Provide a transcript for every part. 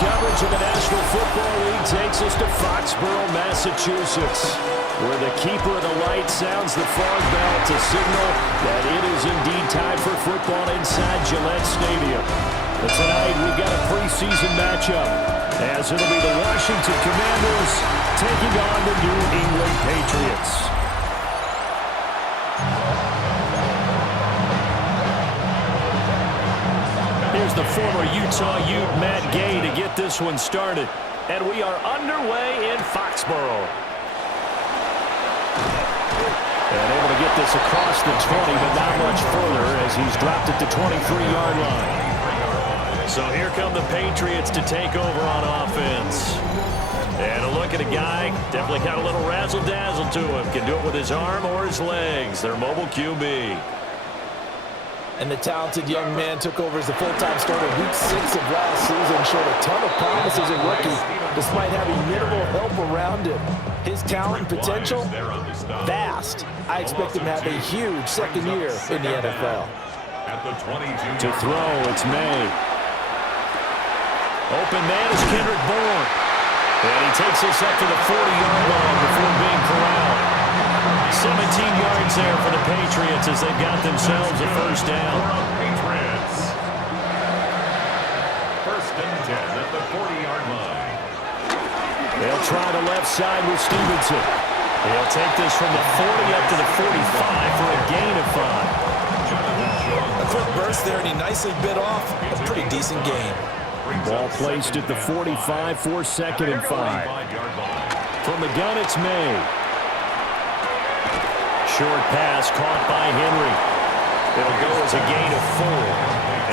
coverage of the National Football League takes us to Foxborough, Massachusetts, where the keeper of the light sounds the fog bell to signal that it is indeed time for football inside Gillette Stadium. But tonight we've got a preseason matchup, as it'll be the Washington Commanders taking on the New England Patriots. Here's the former Utah Ute Matt Gay to get this one started. And we are underway in Foxborough. And able to get this across the 20, but not much further as he's dropped at the 23-yard line. So here come the Patriots to take over on offense. And a look at a guy, definitely got a little razzle-dazzle to him. Can do it with his arm or his legs. Their mobile QB. And the talented young man took over as the full-time starter week 6 of last season, showed a ton of promise as a rookie, despite having minimal help around him. His talent and potential, vast. I expect him to have a huge second year in the NFL. To throw, it's May. Open man is Kendrick Bourne. And he takes us up to the 40-yard line before being corralled. 17 yards there for the Patriots as they've got themselves a first down. Patriots. First and 10 at the 40-yard line. They'll try the left side with Stevenson. He'll take this from the 40 up to the 45 for a gain of 5. A quick burst there, and he nicely bit off a pretty decent gain. Ball placed at the 45 for 2nd and 5. From the gun, it's May. Short pass caught by Henry. It'll go as a gain of 4.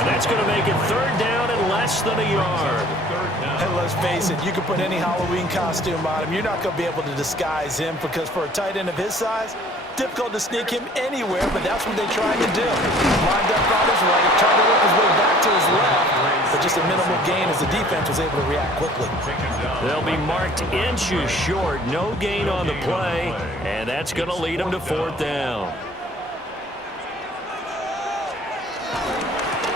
And that's going to make it 3rd down and less than a yard. And let's face it, you can put any Halloween costume on him. You're not going to be able to disguise him because for a tight end of his size, difficult to sneak him anywhere, but that's what they tried to do. Lined up on his right, tried to work his way back to his left, but just a minimal gain as the defense was able to react quickly. They'll be marked inches short, no gain on the play, and that's going to lead them to 4th down.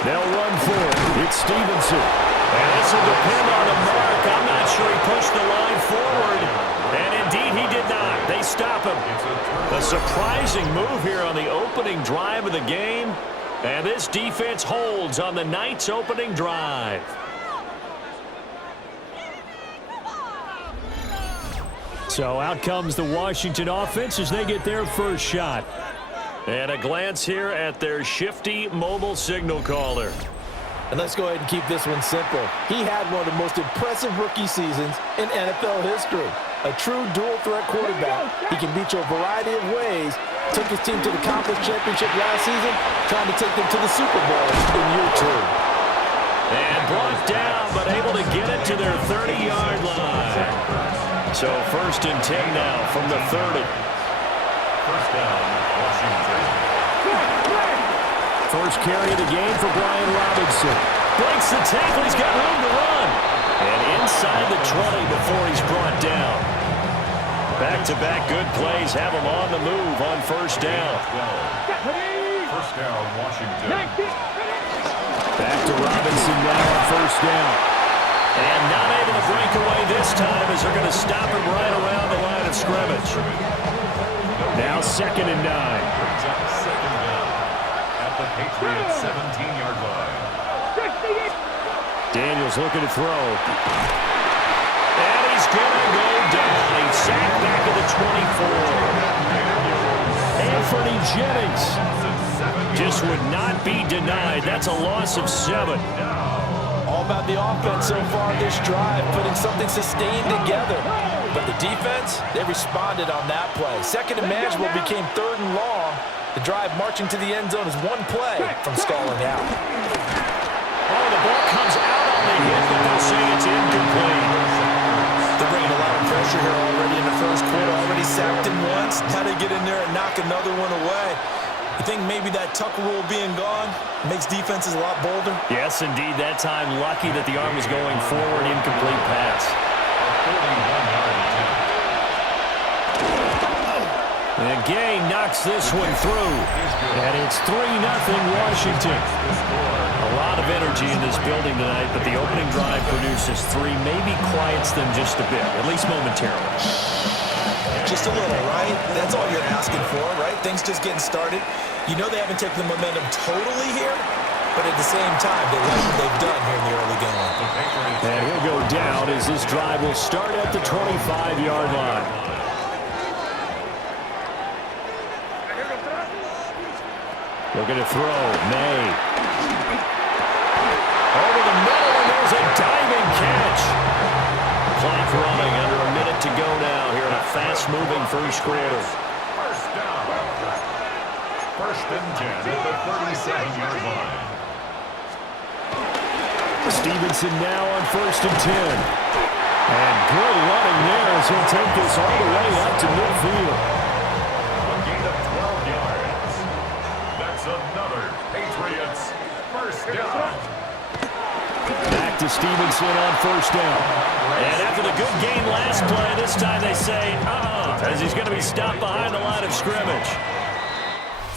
They'll run for it. It's Stevenson. And this will depend on the mark. I'm not sure he pushed the line forward. And indeed he did not. They stop him. A surprising move here on the opening drive of the game. And this defense holds on the night's opening drive. So out comes the Washington offense as they get their first shot. And a glance here at their shifty mobile signal caller. And let's go ahead and keep this one simple. He had one of the most impressive rookie seasons in NFL history. A true dual-threat quarterback. He can beat you a variety of ways. Took his team to the conference championship last season, trying to take them to the Super Bowl in year 2. And brought down, but able to get it to their 30-yard line. So 1st and 10 now from the 30. First down, Washington. First carry of the game for Brian Robinson. Breaks the tackle. He's got room to run. And inside the 20 before he's brought down. Back-to-back good plays have him on the move on 1st down. First down, Washington. Back to Robinson now on 1st down. And not able to break away this time as they're going to stop him right around the line of scrimmage. Now 2nd and 9. Second down at the Patriots 17-yard line. Daniels looking to throw. And he's going to go down. He's sacked back at the 24. Anthony Jennings just would not be denied. That's a loss of 7. All about the offense so far this drive, putting something sustained together. But the defense, they responded on that play. 2nd and manageable became 3rd and long. The drive marching to the end zone is one play from stalling out. Oh, the ball comes out on the hit, but they'll say it's incomplete. They're bringing a lot of pressure here already in the first quarter. Already sacked him once. Now they get in there and knock another one away. You think maybe that tuck rule being gone makes defenses a lot bolder? Yes, indeed. That time, lucky that the arm was going forward. Incomplete pass. And Gay knocks this one through. And it's 3-0 Washington. A lot of energy in this building tonight, but the opening drive produces 3, maybe quiets them just a bit, at least momentarily. Just a little, right? That's all you're asking for, right? Things just getting started. You know they haven't taken the momentum totally here, but at the same time, they like what they've done here in the early going. And he'll go down as this drive will start at the 25-yard line. Looking to throw, May. Over the middle, and there's a diving catch. Clock running, under a minute to go now here in a fast-moving first quarter. First down. First and 10 at the 37-yard line. Stevenson now on first and 10. And good running there as he'll take this all the way up to midfield. A gain of 12 yards. That's another Patriots first down. Back to Stevenson on first down. And after the good gain last play, this time they say, as he's going to be stopped behind the line of scrimmage.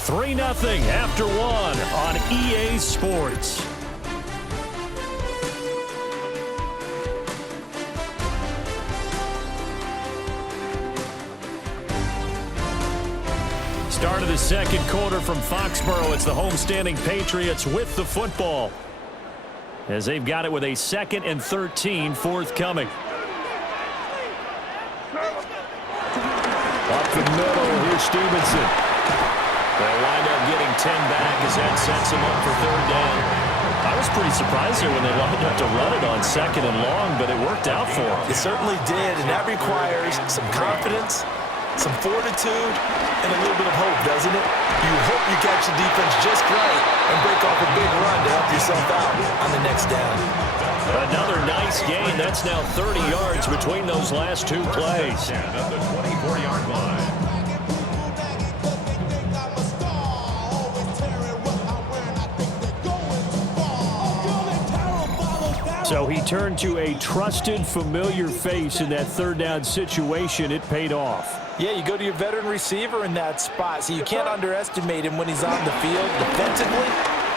3-0 after 1 on EA Sports. Start of the second quarter from Foxborough. It's the homestanding Patriots with the football, as they've got it with a 2nd and 13 forthcoming. Up the middle, here's Stevenson. They'll wind up getting 10 back as that sets them up for 3rd down. I was pretty surprised there when they lined up to run it on 2nd and long, but it worked out for them. It certainly did, and that requires some confidence, some fortitude, and a little bit of hope, doesn't it? You hope you catch the defense just right and break off a big run to help yourself out on the next down. Another nice gain. That's now 30 yards between those last 2 plays. At the 24-yard line. So he turned to a trusted, familiar face in that 3rd down situation. It paid off. Yeah, you go to your veteran receiver in that spot, so you can't underestimate him when he's on the field defensively.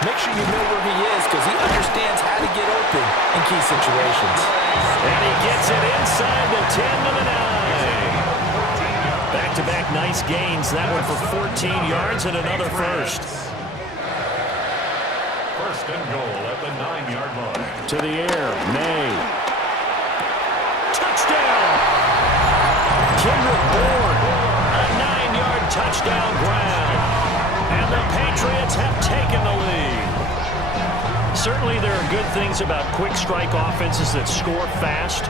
Make sure you know where he is because he understands how to get open in key situations. And he gets it inside the 10 to the 9. Back-to-back nice gains. That one for 14 yards and another first. First and goal at the 9-yard line. To the air, May. Touchdown! Kendrick Bourne, a 9-yard touchdown grab. And the Patriots have taken the lead. Certainly there are good things about quick strike offenses that score fast,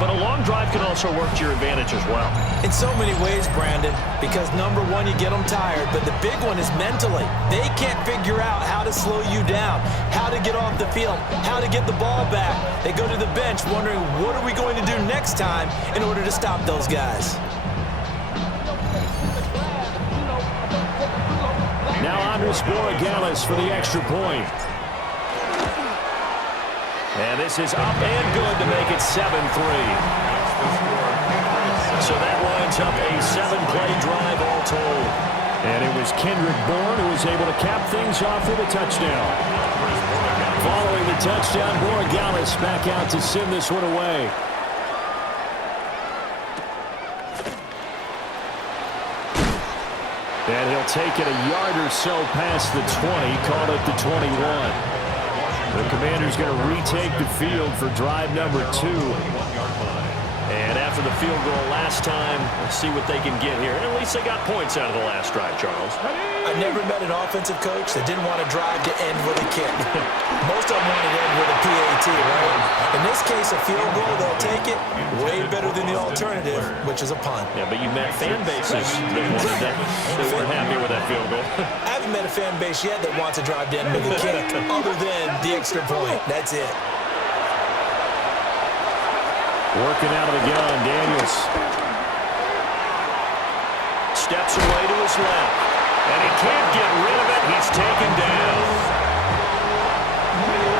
but a long drive can also work to your advantage as well. In so many ways, Brandon, because number one, you get them tired, but the big one is mentally. They can't figure out how to slow you down, how to get off the field, how to get the ball back. They go to the bench wondering, what are we going to do next time in order to stop those guys? Now Andres Borregales for the extra point. And this is up and good to make it 7-3. So that lines up a 7-play drive all told. And it was Kendrick Bourne who was able to cap things off with a touchdown. Following the touchdown, Borregales back out to send this one away. And he'll take it a yard or so past the 20, caught at the 21. The Commanders going to retake the field for drive number 2. And after the field goal last time, let's see what they can get here. And at least they got points out of the last drive, Charles. I never met an offensive coach that didn't want to drive to end with a kick. Most of them want to end with a PAT, right? In this case, a field goal, they'll take it. Way better than the alternative, which is a punt. Yeah, but you met fan bases that wanted that. They weren't happy with that field goal. I haven't met a fan base yet that wants to drive to end with a kick, other than the extra point. That's it. Working out of the gun, Daniels. Steps away to his left. And he can't get rid of it. He's taken down.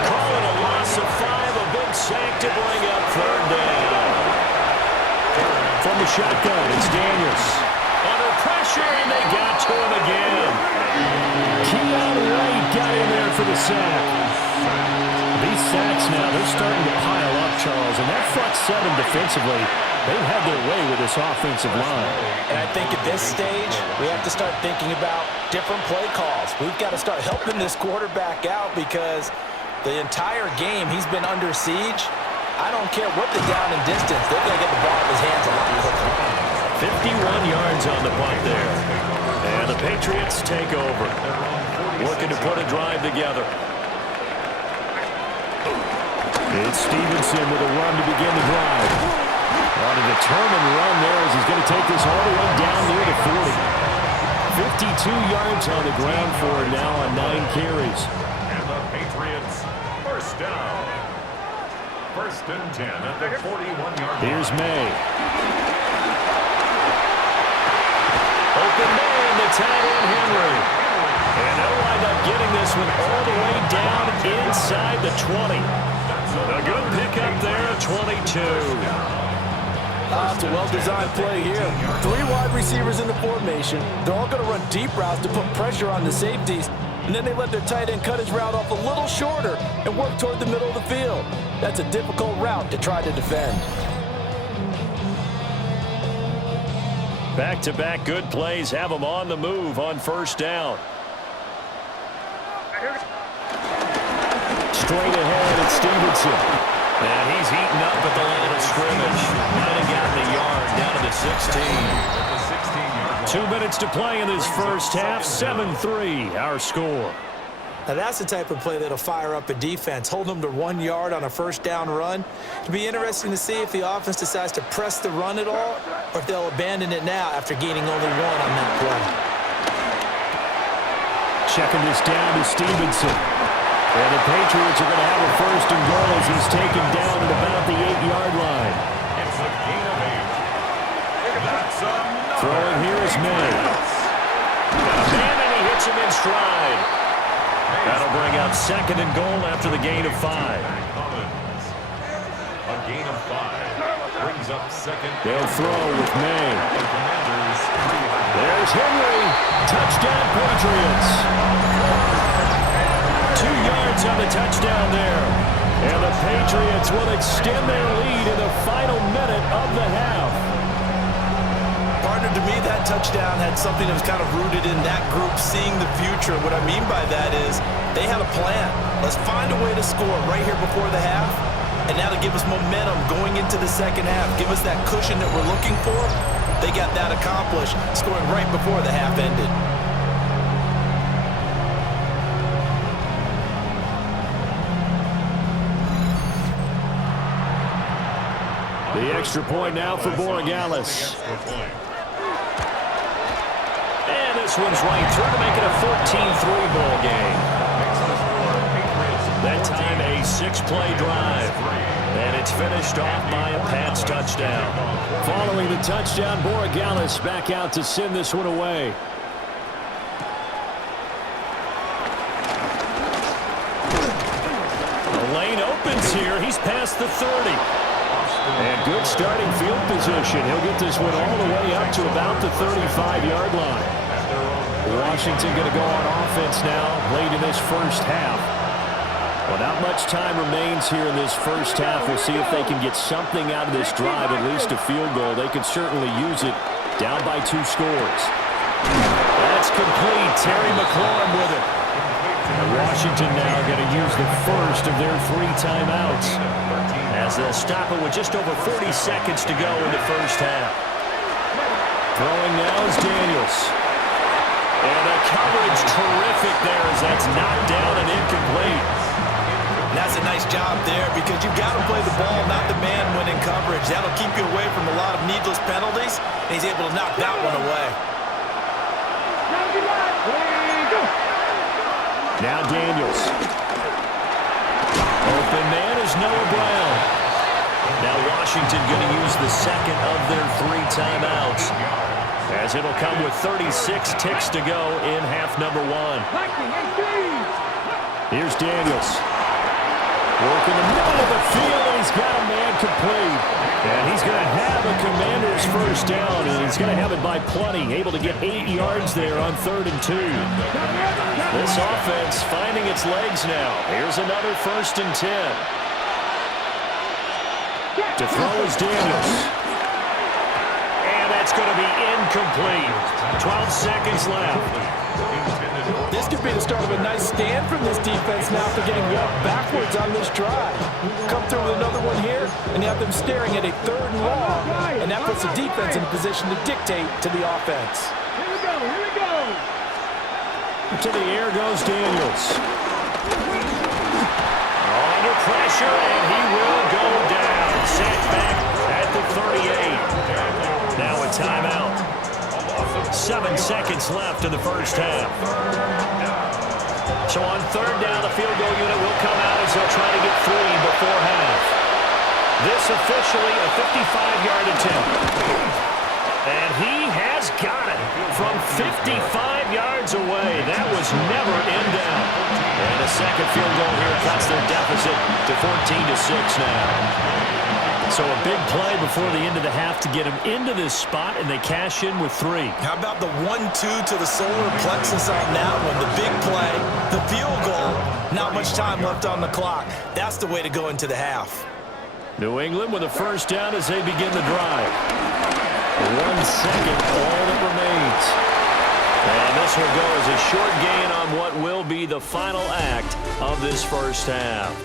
Calling a loss of 5, a big sack to bring up 3rd down. From the shotgun, it's Daniels. Under pressure, sacks now. They're starting to pile up, Charles, and that front seven defensively, they've had their way with this offensive line. And I think at this stage, we have to start thinking about different play calls. We've got to start helping this quarterback out because the entire game he's been under siege. I don't care what the down and distance. They're going to get the ball in his hands a lot quicker. 51 yards on the punt there. And the Patriots take over. Looking to put a drive together. It's Stevenson with a run to begin the drive. On a determined run there as he's going to take this all the way down near the 40. 52 yards on the ground for him now on 9 carries. And the Patriots first down. First and 10 at the 41-yard line. Here's May. Open man, the tight end Henry. And they'll wind up getting this one all the way down inside the 20. A good pickup there, 22. It's a well-designed play here. 3 wide receivers in the formation. They're all going to run deep routes to put pressure on the safeties. And then they let their tight end cut his route off a little shorter and work toward the middle of the field. That's a difficult route to try to defend. Back-to-back good plays have them on the move on first down. Straight ahead, it's Stevenson. And he's eaten up at the line of scrimmage. Might have gotten a yard down to the 16. 2 minutes to play in this first half. 7-3, our score. Now that's the type of play that'll fire up a defense. Hold them to 1 yard on a first down run. It'll be interesting to see if the offense decides to press the run at all or if they'll abandon it now after gaining only 1 on that play. Checking this down to Stevenson. And the Patriots are going to have a first and goal as he's taken down at about the 8-yard line. It's a gain of 8. That's enough. Throwing here is May. And he hits him in stride. That'll bring out second and goal after the gain of 5. A gain of 5 brings up second. They'll throw with May. There's Henry. Touchdown, Patriots. 2 yards on the touchdown there. And the Patriots will extend their lead in the final minute of the half. Partner, to me, that touchdown had something that was kind of rooted in that group seeing the future. What I mean by that is they had a plan. Let's find a way to score right here before the half, and that'll give us momentum going into the second half. Give us that cushion that we're looking for. They got that accomplished, scoring right before the half ended. The extra point now for Borregales. And this one's right through to make it a 14-3 ball game. That time a 6-play drive. And it's finished off by a Pats touchdown. Following the touchdown, Borregales back out to send this one away. The lane opens here. He's past the 30. And good starting field position. He'll get this one all the way up to about the 35-yard line. Washington going to go on offense now late in this first half. Well, not much time remains here in this first half. We'll see if they can get something out of this drive, at least a field goal. They could certainly use it down by 2 scores. That's complete. Terry McLaurin with it. And Washington now going to use the first of their 3 timeouts, as they'll stop it with just over 40 seconds to go in the first half. Throwing now is Daniels. And the coverage terrific there as that's knocked down and incomplete. And that's a nice job there because you've got to play the ball, not the man when in coverage. That'll keep you away from a lot of needless penalties, and he's able to knock that one away. Now Daniels. Open man is Noah Brown. Now Washington going to use the second of their 3 timeouts, as it'll come with 36 ticks to go in half number 1. Here's Daniels. Working the middle of the field, and he's got a man complete. And he's going to have a Commander's first down, and he's going to have it by plenty. Able to get 8 yards there on 3rd and 2. This offense finding its legs now. Here's another 1st and 10. To throw is Daniels. And that's going to be incomplete. 12 seconds left. This could be the start of a nice stand from this defense now after getting walked backwards on this drive. Come through with another one here, and you have them staring at a 3rd and long, and that puts the defense in a position to dictate to the offense. Here we go. To the air goes Daniels. Under pressure, and he will go down. Sacked back at the 38. Now a timeout. 7 seconds left in the first half. So on 3rd down, the field goal unit will come out as they'll try to get 3 before half. This officially a 55-yard attempt. And he has got it from 55 yards away. That was never in doubt. And a second field goal here cuts their deficit to 14-6 now. So a big play before the end of the half to get him into this spot, and they cash in with 3. How about the 1-2 to the solar plexus on that one? The big play, the field goal, not much time left on the clock. That's the way to go into the half. New England with a first down as they begin the drive. 1 second, all that remains. And this will go as a short gain on what will be the final act of this first half.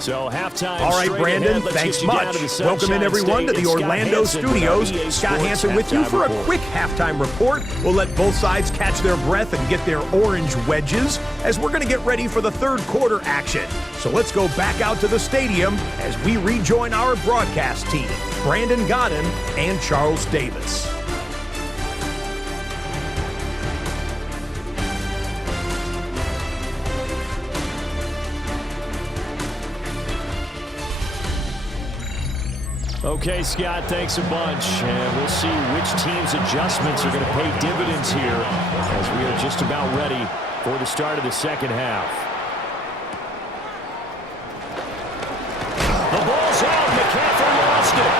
So halftime. All right, Brandon, thanks much. Welcome in, everyone, to the Orlando studios. Scott Hansen with you for a quick halftime report. We'll let both sides catch their breath and get their orange wedges as we're going to get ready for the 3rd quarter action. So let's go back out to the stadium as we rejoin our broadcast team, Brandon Godden and Charles Davis. Okay, Scott, thanks a bunch. And we'll see which team's adjustments are going to pay dividends here as we are just about ready for the start of the second half. The ball's out. McCaffrey lost it.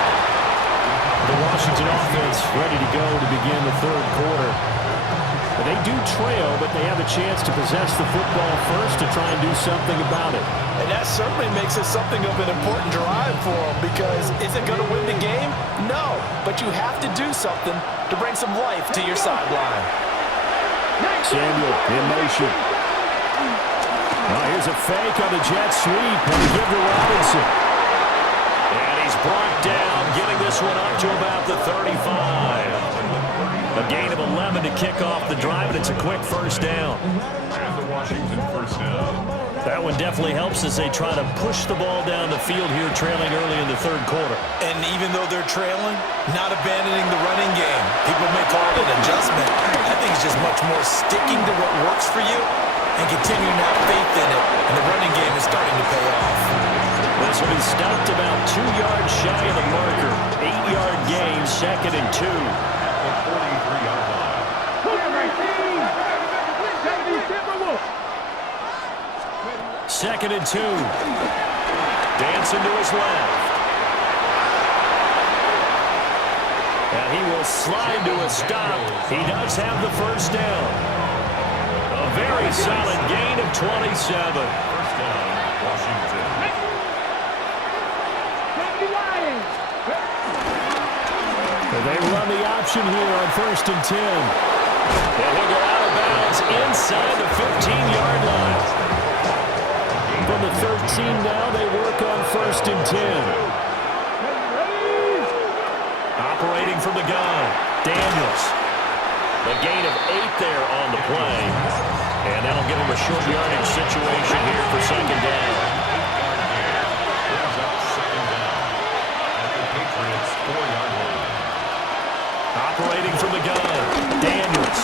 The Washington offense ready to go to begin the 3rd quarter. They do trail, but they have a chance to possess the football first to try and do something about it. And that certainly makes it something of an important drive for them, because is it going to win the game? No, but you have to do something to bring some life to your sideline. Samuel in motion. Now here's a fake on the jet sweep, and he gives to Robinson. And he's brought down, getting this one up to about the 35. A gain of 11 to kick off the drive, and it's a quick first down. And the Washington first down. That one definitely helps as they try to push the ball down the field here, trailing early in the 3rd quarter. And even though they're trailing, not abandoning the running game. People may call it an adjustment. I think it's just much more sticking to what works for you and continuing to have faith in it. And the running game is starting to pay off. This will be stopped about 2 yards shy of the marker. 8-yard gain, 2nd and 2. 43-yard line. 2nd and 2. Dancing to his left. And he will slide to a stop. He does have the first down. A very solid gain of 27. First down, Washington. They run the option here on 1st and 10. And he'll go out of bounds inside the 15-yard line. From the 13 now, they work on 1st and 10. Operating from the gun, Daniels. A gain of 8 there on the play. And that'll give him a short yardage situation here for 2nd down. Brings up 2nd down at the Patriots 4-yard line. Operating from the gun, Daniels.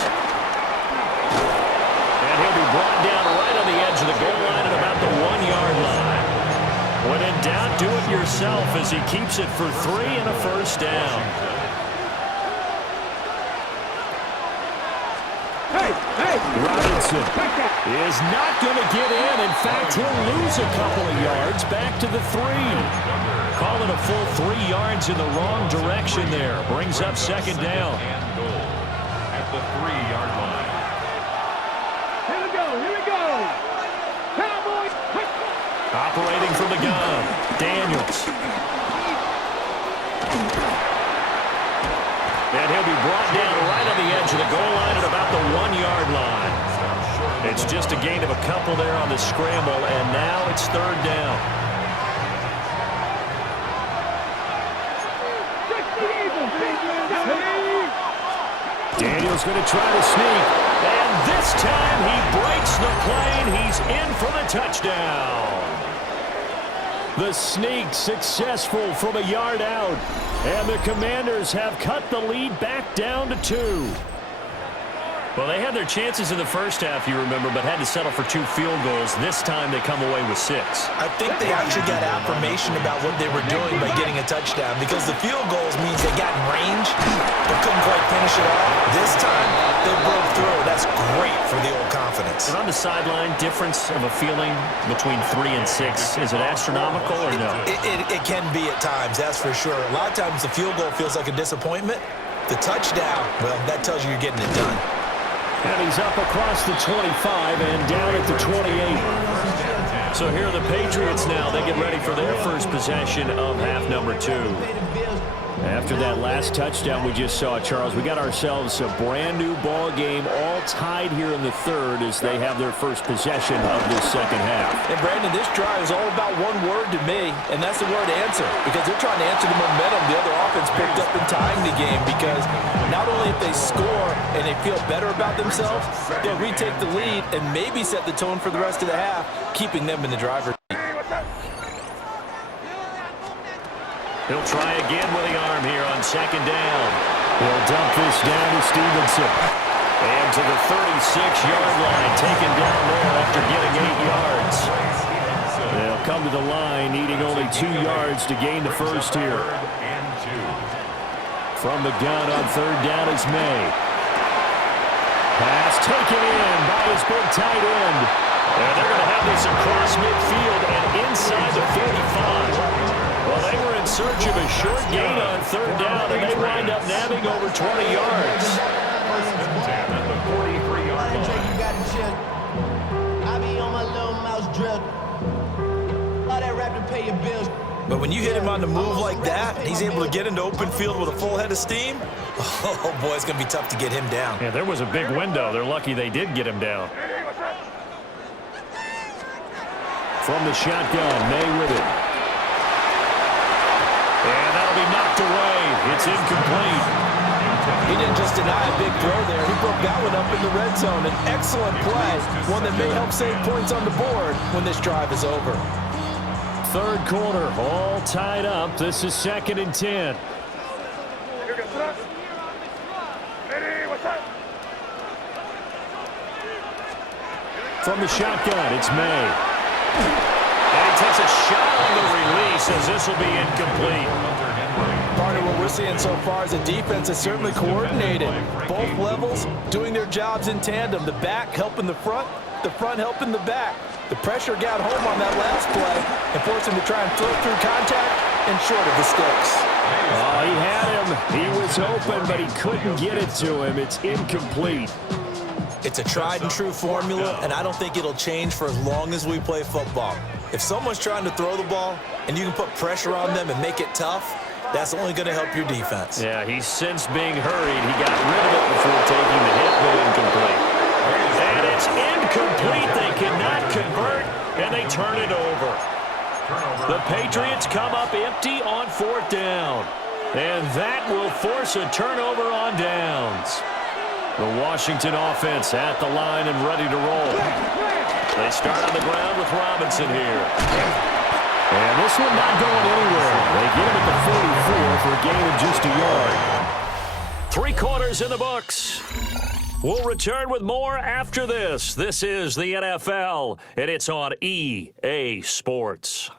And he'll be brought down right on the edge of the goal line at about the 1-yard line. When in doubt, do it yourself as he keeps it for 3 and a first down. Robinson is not going to get in. In fact, he'll lose a couple of yards back to the 3. Call it a full 3 yards in the wrong direction there. Brings up second down. And goal at the 3-yard line. Here we go. Cowboys. Operating from the gun, Daniels. And he'll be brought down right on the edge of the goal line at about the 1-yard line. It's just a gain of a couple there on the scramble, and now it's third down. Daniels going to try to sneak, and this time he breaks the plane. He's in for the touchdown. The sneak successful from a yard out, and the Commanders have cut the lead back down to 2. Well, they had their chances in the first half, you remember, but had to settle for 2 field goals. This time they come away with 6. I think they actually got affirmation about what they were doing by getting a touchdown, because the field goals means they got in range but couldn't quite finish it off. This time, they broke through. That's great for the old confidence. And on the sideline, difference of a feeling between 3 and 6, is it astronomical or no? It can be at times, that's for sure. A lot of times the field goal feels like a disappointment. The touchdown, well, that tells you you're getting it done. And he's up across the 25 and down at the 28. So here are the Patriots now. They get ready for their first possession of half number 2. After that last touchdown we just saw, Charles, we got ourselves a brand new ball game, all tied here in the third as they have their first possession of this second half. And Brandon, this drive is all about one word to me, and that's the word answer, because they're trying to answer the momentum the other offense picked up in tying the game, because not only if they score and they feel better about themselves, they'll retake the lead and maybe set the tone for the rest of the half, keeping them in the driver's seat. He'll try again with the arm here on second down. He'll dump this down to Stevenson. And to the 36-yard line, taken down there after getting 8 yards. They'll come to the line, needing only 2 yards to gain the first here. From the gun on third down is May. Pass taken in by his big tight end. And they're going to have this across midfield and inside the 45. Well, they were in search of a short gain on third down, and they wind up nabbing over 20 yards. First and 10 at the 43-yard line. You got the chip. I be on my little mouse drill. All that rap to pay your bills. But when you hit him on the move like that, he's able to get into open field with a full head of steam. Oh, boy, it's going to be tough to get him down. Yeah, there was a big window. They're lucky they did get him down. From the shotgun, May with it. And that'll be knocked away. It's incomplete. He didn't just deny a big throw there. He broke that one up in the red zone. An excellent play, one that may help save points on the board when this drive is over. Third quarter, all tied up. This is second and 10. From the shotgun, it's May. And he takes a shot on the release as this will be incomplete. Part of what we're seeing so far is the defense is certainly coordinated. Both levels doing their jobs in tandem. The back helping the front helping the back. The pressure got home on that last play and forced him to try and throw through contact and short of the sticks. Oh, he had him. He was open, but he couldn't get it to him. It's incomplete. It's a tried-and-true formula, and I don't think it'll change for as long as we play football. If someone's trying to throw the ball and you can put pressure on them and make it tough, that's only going to help your defense. Yeah, he's since being hurried. He got rid of it before taking the hit, but incomplete. And it's incomplete. They cannot convert, and they turn it over. The Patriots come up empty on fourth down, and that will force a turnover on downs. The Washington offense at the line and ready to roll. They start on the ground with Robinson here. And this one not going anywhere. They get him at the 44 for a gain of just a yard. 3 quarters in the books. We'll return with more after this. This is the NFL, and it's on EA Sports.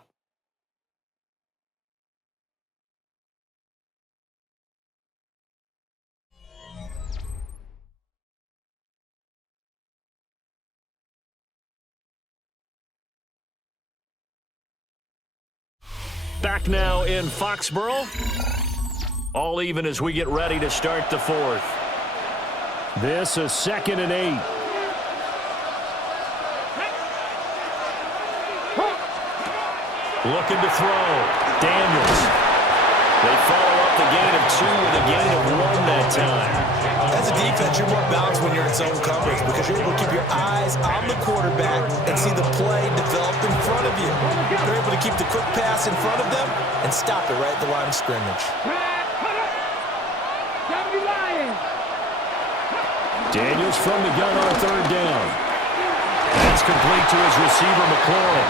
back now in Foxborough. All even as we get ready to start the fourth. This is 2nd and 8. Looking to throw. Daniels. They follow up the gain of 2 with a gain of 1 that time. As a defense, you're more balanced when you're in zone coverage because you're able to keep your eyes on the quarterback and see the play develop in front of you. You're able to keep the quick pass in front of them and stop it right at the line of scrimmage. Daniels from the gun on 3rd down. That's complete to his receiver, McLaurin.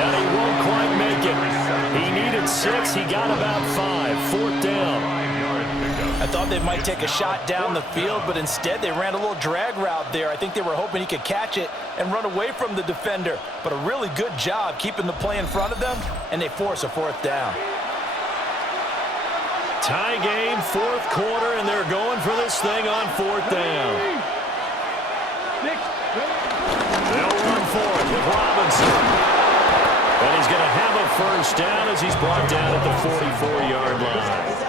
And he won't quite make it. He needed 6. He got about 5. 4th down. I thought they might take a shot down the field, but instead they ran a little drag route there. I think they were hoping he could catch it and run away from the defender. But a really good job keeping the play in front of them, and they force a 4th down. Tie game, 4th quarter, and they're going for this thing on 4th down. They'll run for it with Robinson. And he's going to have a 1st down as he's brought down at the 44-yard line.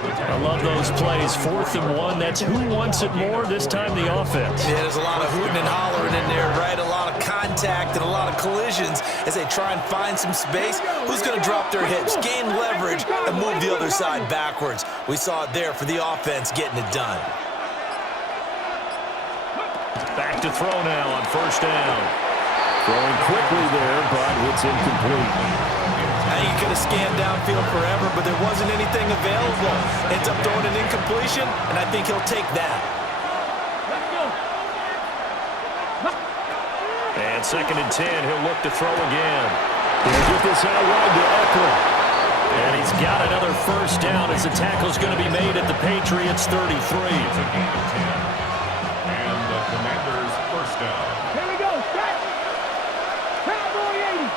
I love those plays. 4th and 1. That's who wants it more, this time the offense. Yeah, there's a lot of hooting and hollering in there, right? A lot of contact and a lot of collisions as they try and find some space. Who's going to drop their hips, gain leverage, and move the other side backwards? We saw it there for the offense getting it done. Back to throw now on 1st down. Throwing quickly there, but it's incomplete. I think he could have scanned downfield forever, but there wasn't anything available. Ends up throwing an incompletion, and I think he'll take that. And 2nd and 10, he'll look to throw again. He'll get this out wide to Eckler. And he's got another 1st down as the tackle's going to be made at the Patriots 33. Commanders 1st down. Here we go. Set. Cowboy 80.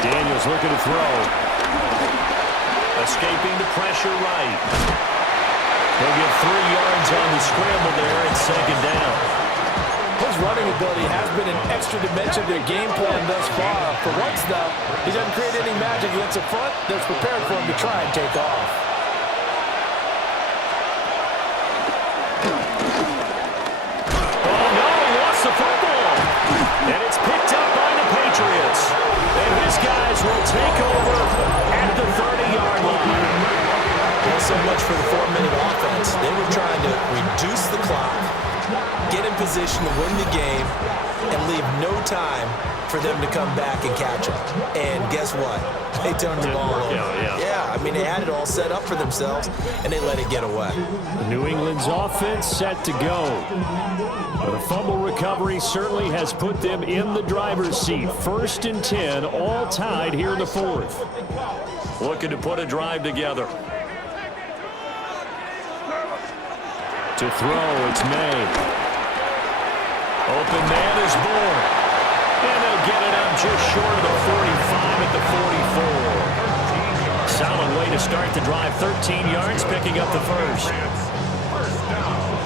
Daniels looking to throw. Escaping the pressure right. He'll get 3 yards on the scramble there at 2nd down. His running ability has been an extra dimension of their game plan thus far. For once, though, he doesn't create any magic against the front that's prepared for him to try and take off. The football. And it's picked up by the Patriots. And his guys will take over at the 30-yard line. Well, so much for the 4-minute offense. They were trying to reduce the clock, get in position to win the game, and leave no time for them to come back and catch them. And guess what? They turned the ball over. Yeah, I mean, they had it all set up for themselves, and they let it get away. New England's offense set to go. But a fumble recovery certainly has put them in the driver's seat. 1st and 10, all tied here in the 4th. Looking to put a drive together. To throw, it's May. Open man is born. And they'll get it up just short of the 45 at the 44. Solid way to start the drive. 13 yards, picking up the 1st. 1st down.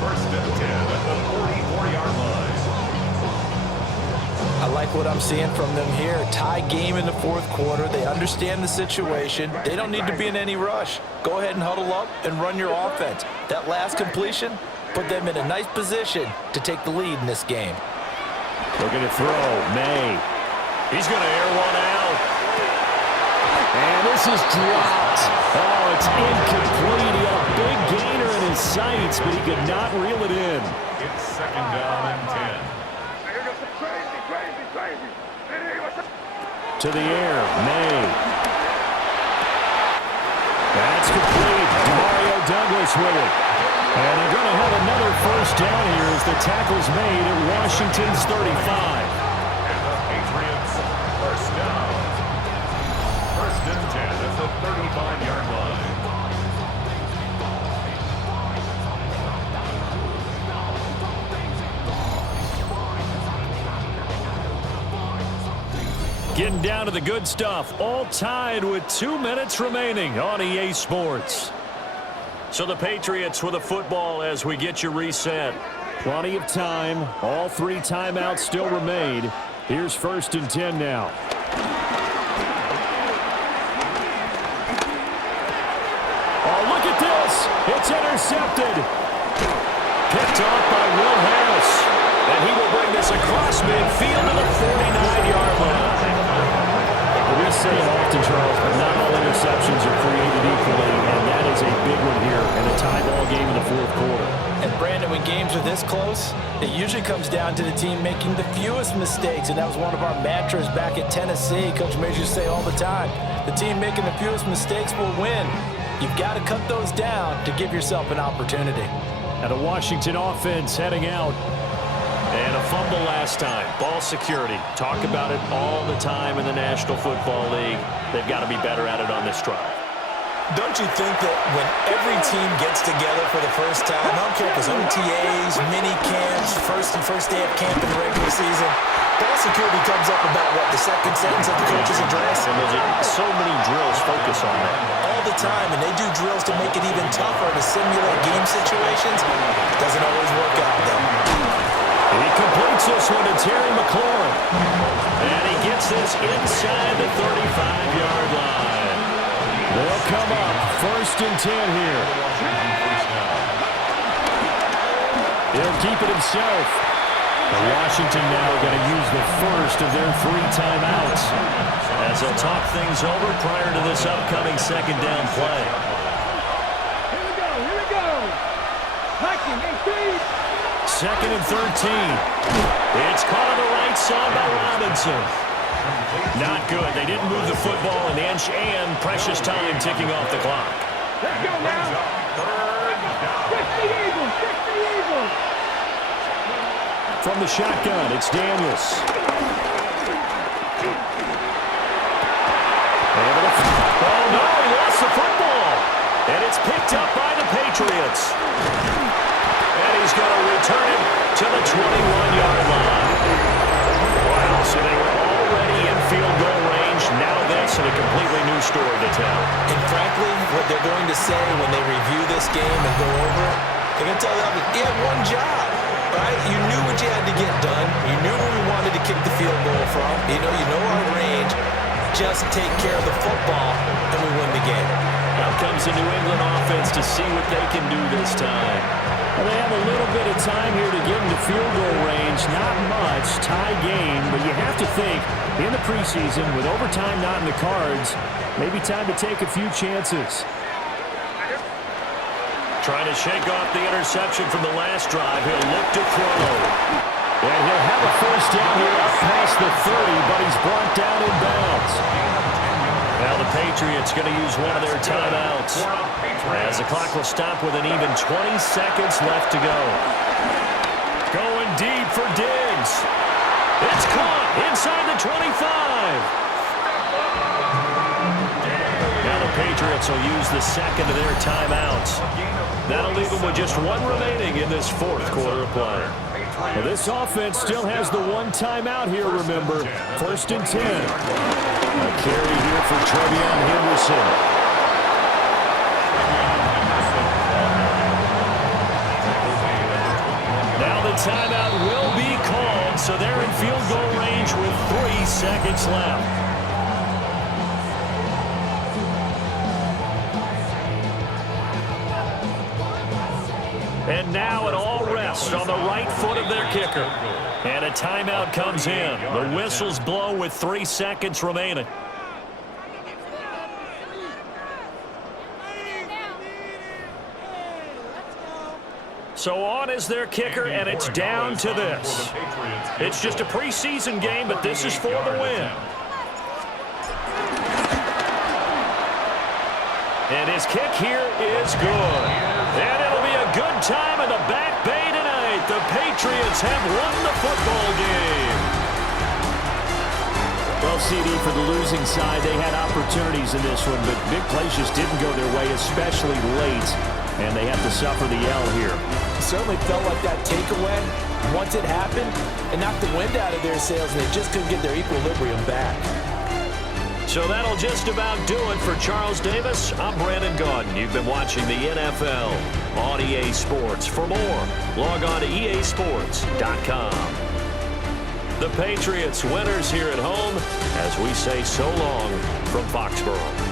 1st and 10 at the 44-yard line. I like what I'm seeing from them here. Tie game in the 4th quarter. They understand the situation. They don't need to be in any rush. Go ahead and huddle up and run your offense. That last completion put them in a nice position to take the lead in this game. Looking to throw. May. He's going to air one out. And this is dropped. Oh, it's incomplete. He had a big gainer in his sights, but he could not reel it in. It's 2nd down and 10. To the air. May. That's complete. Mario Douglas with it. And they're going to have another 1st down here as the tackle's made at Washington's 35. And the Patriots 1st down. 1st and 10 at the 35-yard line. Getting down to the good stuff. All tied with 2 minutes remaining on EA Sports. So the Patriots with a football as we get you reset. Plenty of time. All 3 timeouts still remain. Here's 1st and 10 now. Oh, look at this. It's intercepted. Picked off by Will Harris. And he will bring this across midfield to the 49-yard line. We say it often, Charles, but not all interceptions are created equally, and that is a big one here in a tie ball game in the 4th quarter. And Brandon, when games are this close, it usually comes down to the team making the fewest mistakes, and that was one of our mantras back at Tennessee. Coach Mays used to say all the time, the team making the fewest mistakes will win. You've got to cut those down to give yourself an opportunity. And a Washington offense heading out. And a fumble last time. Ball security. Talk about it all the time in the National Football League. They've got to be better at it on this drive. Don't you think that when every team gets together for the first time, I don't care if it's OTAs, mini camps, first day of camp in the regular season, ball security comes up about what, the second sentence of the coach's address? And there's so many drills focus on that. All the time, and they do drills to make it even tougher to simulate game situations. Doesn't always work out, though. He completes this one to Terry McLaurin. And he gets this inside the 35-yard line. They'll come up 1st and 10 here. He'll keep it himself. And Washington now going to use the first of their 3 timeouts as they'll talk things over prior to this upcoming 2nd down play. Here we go. Hacking, and 2nd and 13. It's caught on the right side by Robinson. Not good. They didn't move the football an inch, and precious time ticking off the clock. Let's go now. 60 Eagles. From the shotgun, it's Daniels. Oh, no, he lost the football. And it's picked up by the Patriots. And he's going to return it to the 21-yard line. Wow, so they were already in field goal range. Now this and a completely new story to tell. And frankly, what they're going to say when they review this game and go over it, they're going to tell them, you had one job, right? You knew what you had to get done. You knew where we wanted to kick the field goal from. You know our range. Just take care of the football, and we win the game. Now comes the New England offense to see what they can do this time. Well, they have a little bit of time here to get into field goal range. Not much. Tie game, but you have to think, in the preseason, with overtime not in the cards, maybe time to take a few chances. Trying to shake off the interception from the last drive. He'll look to throw. And he'll have a first down here up past the 30, but he's brought down in bounds. Now the Patriots going to use one of their timeouts as the clock will stop with an even 20 seconds left to go. Going deep for Diggs. It's caught inside the 25. Now the Patriots will use the second of their timeouts. That'll leave them with just one remaining in this 4th quarter of play. Well, this offense still has the one timeout here, remember. 1st and 10. A carry here for Trevion Henderson. Now the timeout will be called, so they're in field goal range with 3 seconds left. And now it all rests on the right foot of their kicker. And a timeout comes in. The whistles blow with 3 seconds remaining. So on is their kicker, and it's down to this. It's just a preseason game, but this is for the win. And his kick here is good. And it'll be a good time in the Back Bay tonight. The Patriots have won the football game. Well, CD, for the losing side, they had opportunities in this one, but big plays just didn't go their way, especially late. And they have to suffer the L here. It certainly felt like that takeaway, once it happened, it knocked the wind out of their sails, and they just couldn't get their equilibrium back. So that'll just about do it for Charles Davis. I'm Brandon Gaudin. You've been watching the NFL on EA Sports. For more, log on to easports.com. The Patriots winners here at home as we say so long from Foxborough.